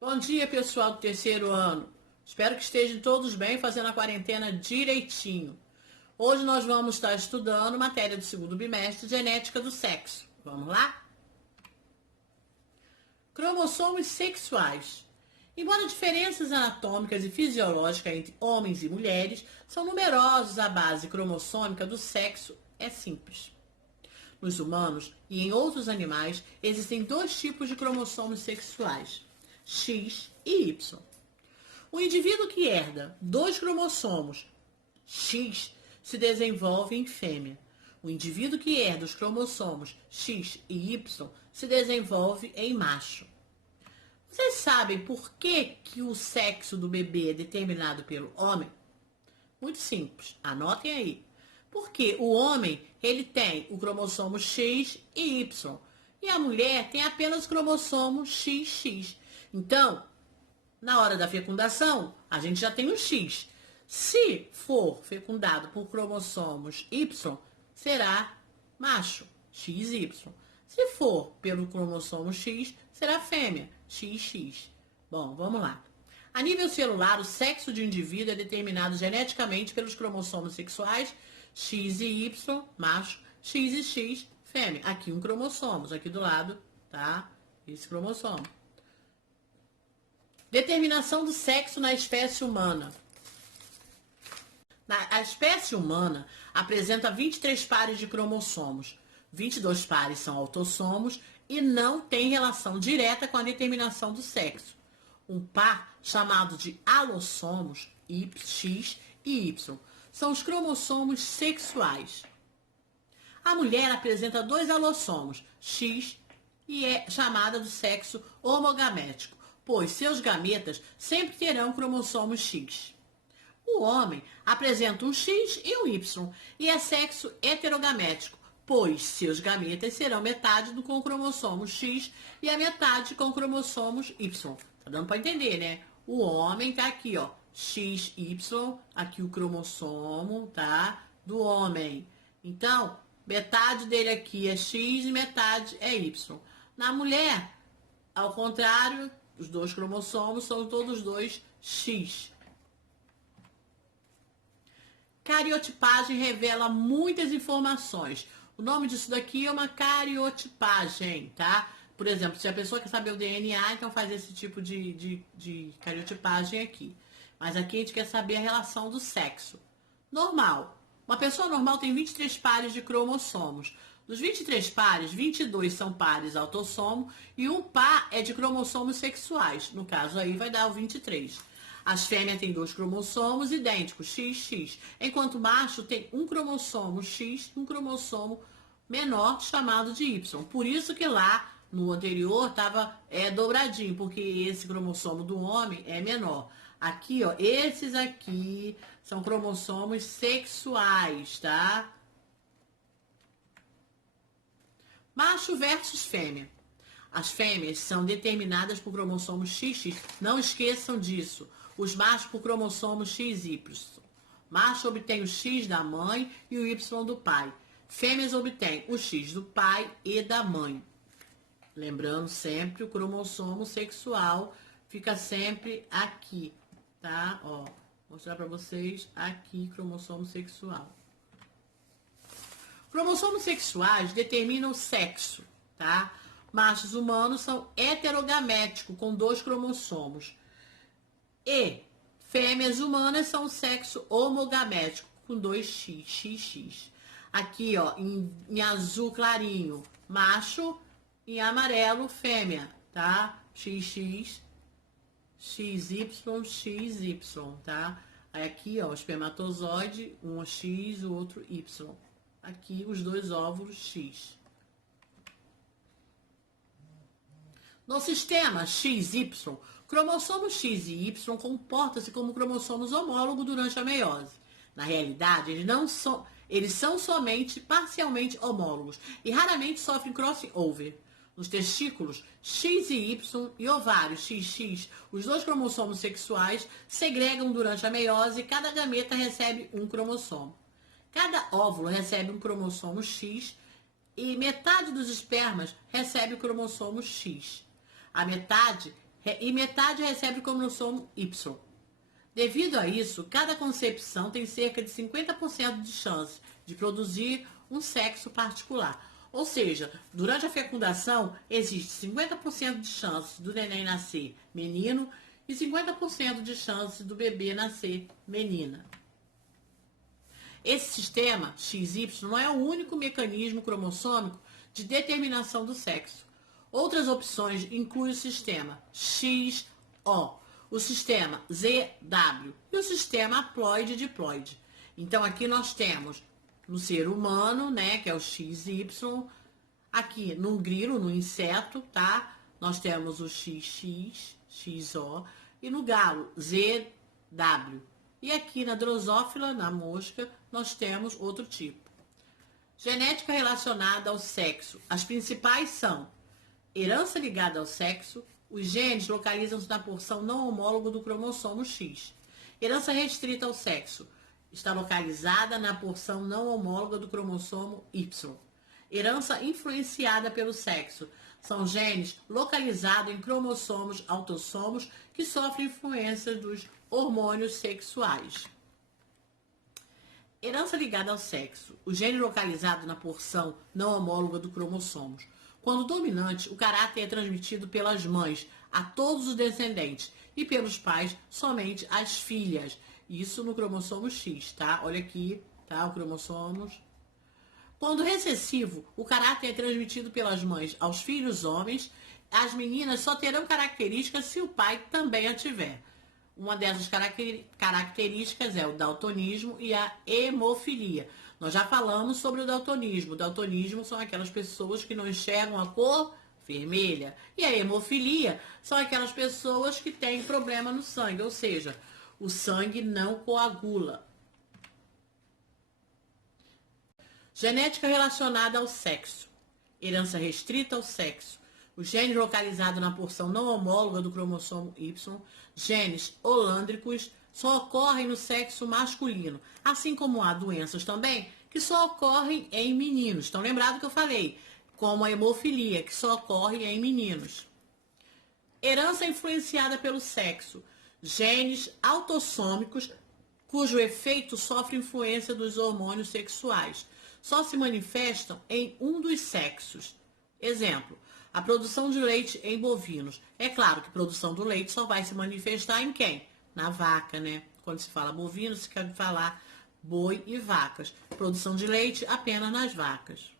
Bom dia, pessoal do terceiro ano. Espero que estejam todos bem, fazendo a quarentena direitinho. Hoje nós vamos estar estudando matéria do segundo bimestre, genética do sexo. Vamos lá? Cromossomos sexuais. Embora diferenças anatômicas e fisiológicas entre homens e mulheres são numerosos, a base cromossômica do sexo é simples. Nos humanos e em outros animais existem dois tipos de cromossomos sexuais, X e Y. O indivíduo que herda dois cromossomos X se desenvolve em fêmea. O indivíduo que herda os cromossomos X e Y se desenvolve em macho. Vocês sabem por que o sexo do bebê é determinado pelo homem? Muito simples, anotem aí. Porque o homem, ele tem o cromossomo X e Y. E a mulher tem apenas o cromossomo XX. Então, na hora da fecundação, a gente já tem o X. Se for fecundado por cromossomos Y, será macho, XY. Se for pelo cromossomo X, será fêmea, XX. Bom, vamos lá. A nível celular, o sexo de um indivíduo é determinado geneticamente pelos cromossomos sexuais X e Y, macho, X e X, fêmea. Aqui um cromossomo, aqui do lado, tá? Esse cromossomo. Determinação do sexo na espécie humana. A espécie humana apresenta 23 pares de cromossomos. 22 pares são autossomos e não tem relação direta com a determinação do sexo. Um par chamado de alossomos, X e Y, são os cromossomos sexuais. A mulher apresenta dois alossomos, X, e é chamada do sexo homogamético, pois seus gametas sempre terão cromossomos X. O homem apresenta um X e um Y, e é sexo heterogamético, pois seus gametas serão metade com cromossomos X e a metade com cromossomos Y. Tá dando para entender, né? O homem tá aqui, ó, XY, aqui o cromossomo, tá? Do homem. Então, metade dele aqui é X e metade é Y. Na mulher, ao contrário, os dois cromossomos são todos dois X. Cariotipagem revela muitas informações. O nome disso daqui é uma cariotipagem, tá? Por exemplo, se a pessoa quer saber o DNA, então faz esse tipo de cariotipagem aqui. Mas aqui a gente quer saber a relação do sexo. Normal. Uma pessoa normal tem 23 pares de cromossomos. Dos 23 pares, 22 são pares autossomo e um par é de cromossomos sexuais. No caso aí vai dar o 23. As fêmeas têm dois cromossomos idênticos, XX, enquanto o macho tem um cromossomo X e um cromossomo menor chamado de Y. Por isso que lá no anterior estava dobradinho, porque esse cromossomo do homem é menor. Aqui, ó, esses aqui são cromossomos sexuais, tá? Macho versus fêmea. As fêmeas são determinadas por cromossomos XX. Não esqueçam disso. Os machos por cromossomos XY. Macho obtém o X da mãe e o Y do pai. Fêmeas obtêm o X do pai e da mãe. Lembrando sempre, o cromossomo sexual fica sempre aqui, tá? Ó, vou mostrar para vocês aqui, cromossomo sexual. Cromossomos sexuais determinam o sexo, tá? Machos humanos são heterogaméticos, com dois cromossomos. E fêmeas humanas são sexo homogamético, com dois XX. Aqui, ó, em azul clarinho, macho, em amarelo, fêmea, tá? XX, XY, XY, tá? Aí aqui, ó, o espermatozoide, um X, o outro Y. Aqui, os dois óvulos X. No sistema XY, cromossomos X e Y comportam-se como cromossomos homólogos durante a meiose. Na realidade, eles são somente parcialmente homólogos e raramente sofrem crossover. Nos testículos X e Y e ovários XX, os dois cromossomos sexuais segregam durante a meiose e cada gameta recebe um cromossomo. Cada óvulo recebe um cromossomo X e metade dos espermas recebe o cromossomo X. A metade e metade recebe o cromossomo Y. Devido a isso, cada concepção tem cerca de 50% de chance de produzir um sexo particular. Ou seja, durante a fecundação, existe 50% de chance do neném nascer menino e 50% de chance do bebê nascer menina. Esse sistema XY não é o único mecanismo cromossômico de determinação do sexo. Outras opções incluem o sistema XO, o sistema ZW e o sistema haploide-diploide. Então aqui nós temos no ser humano, né, que é o XY, aqui no grilo, no inseto, tá? Nós temos o XX, XO, e no galo, ZW. E aqui na drosófila, na mosca, nós temos outro tipo. Genética relacionada ao sexo. As principais são herança ligada ao sexo. Os genes localizam-se na porção não homóloga do cromossomo X. Herança restrita ao sexo. Está localizada na porção não homóloga do cromossomo Y. Herança influenciada pelo sexo. São genes localizados em cromossomos autossomos que sofrem influência dos hormônios sexuais. Herança ligada ao sexo. O gene localizado na porção não homóloga do cromossomos. Quando dominante, o caráter é transmitido pelas mães a todos os descendentes e pelos pais somente às filhas. Isso no cromossomo X, tá? Olha aqui, tá? O cromossomos. Quando recessivo, o caráter é transmitido pelas mães aos filhos homens. As meninas só terão características se o pai também a tiver. Uma dessas características é o daltonismo e a hemofilia. Nós já falamos sobre o daltonismo. O daltonismo são aquelas pessoas que não enxergam a cor vermelha. E a hemofilia são aquelas pessoas que têm problema no sangue, ou seja, o sangue não coagula. Genética relacionada ao sexo. Herança restrita ao sexo. Os genes localizados na porção não homóloga do cromossomo Y, genes holandricos, só ocorrem no sexo masculino, assim como há doenças também que só ocorrem em meninos. Estão lembrados que eu falei? Como a hemofilia, que só ocorre em meninos. Herança influenciada pelo sexo. Genes autossômicos, cujo efeito sofre influência dos hormônios sexuais. Só se manifestam em um dos sexos. Exemplo, a produção de leite em bovinos. É claro que a produção do leite só vai se manifestar em quem? Na vaca, né? Quando se fala bovino, se quer falar boi e vacas. Produção de leite apenas nas vacas.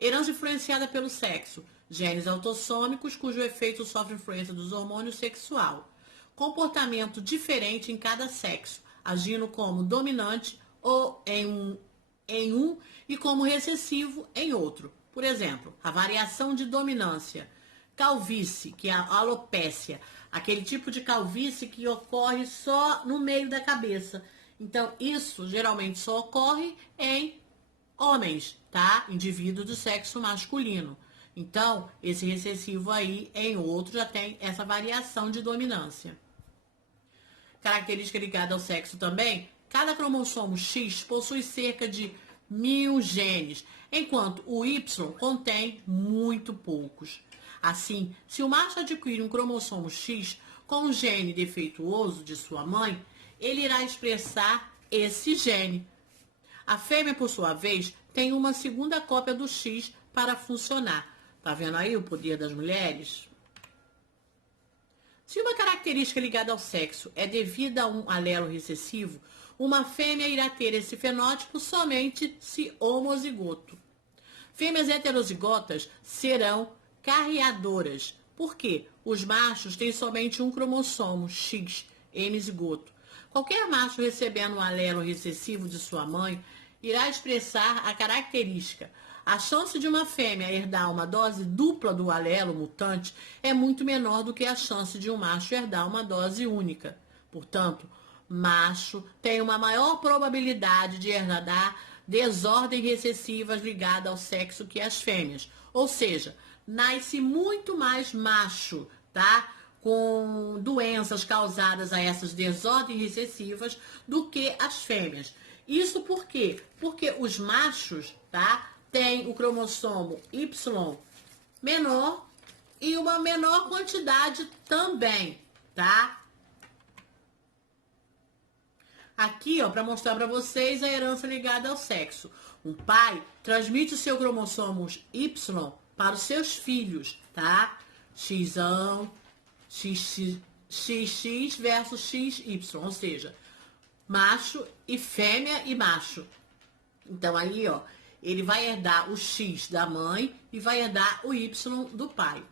Herança influenciada pelo sexo. Genes autossômicos, cujo efeito sofre influência dos hormônios sexual. Comportamento diferente em cada sexo, agindo como dominante ou em um e como recessivo em outro. Por exemplo, a variação de dominância. Calvície, que é a alopécia, aquele tipo de calvície que ocorre só no meio da cabeça. Então, isso geralmente só ocorre em homens, tá? Indivíduos do sexo masculino. Então, esse recessivo aí em outro já tem essa variação de dominância. Característica ligada ao sexo também, cada cromossomo X possui cerca de 1000 genes, enquanto o Y contém muito poucos. Assim, se o macho adquire um cromossomo X com um gene defeituoso de sua mãe, ele irá expressar esse gene. A fêmea, por sua vez, tem uma segunda cópia do X para funcionar. Tá vendo aí o poder das mulheres? Se uma característica ligada ao sexo é devida a um alelo recessivo, uma fêmea irá ter esse fenótipo somente se homozigoto. Fêmeas heterozigotas serão carreadoras, porque os machos têm somente um cromossomo X, M-zigoto. Qualquer macho recebendo um alelo recessivo de sua mãe irá expressar a característica. A chance de uma fêmea herdar uma dose dupla do alelo mutante é muito menor do que a chance de um macho herdar uma dose única. Portanto, macho tem uma maior probabilidade de herdar desordens recessivas ligadas ao sexo que as fêmeas. Ou seja, nasce muito mais macho, tá? Com doenças causadas a essas desordens recessivas do que as fêmeas. Isso por quê? Porque os machos, tá? Têm o cromossomo Y menor e uma menor quantidade também, tá? Aqui, ó, para mostrar para vocês a herança ligada ao sexo. Um pai transmite o seu cromossomos Y para os seus filhos, tá? Xão, XX versus XY, ou seja, macho e fêmea e macho. Então aí, ó, ele vai herdar o X da mãe e vai herdar o Y do pai.